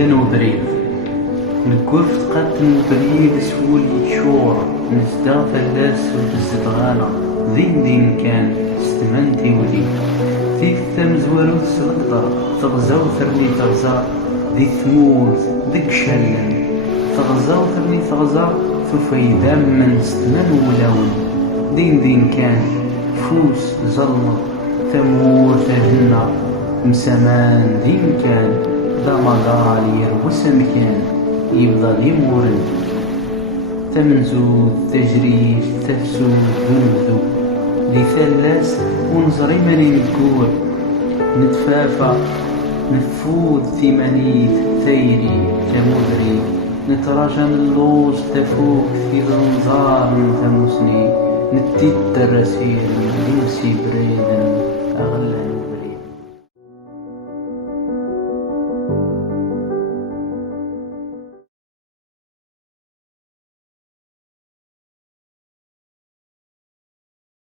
ذن وبريد نقفت قاتن بريد سول يتشور نزدا فلاس وتزدغانا دين كان ستمنتي ولي في التمزوالو تسلقطر تغزا وثرني تغزا دي ثموت دق شلن تغزا وثرني تغزا ثفيدا من ستمن ولون دين كان فوس ظلمة ثمور ثهنا مسامان دين كان دا مغالير وسمكان يبدا دي مورن تمنزود تجريش تفسود ذنبذو دي ثلاث ونزري ماني نقول نتفافى نفوذ ثمانيت ثيري كمدري نتراجع من اللوز تفوق في الانظار من ثمسني نتيت الرسيل نمسي بريدا أغلى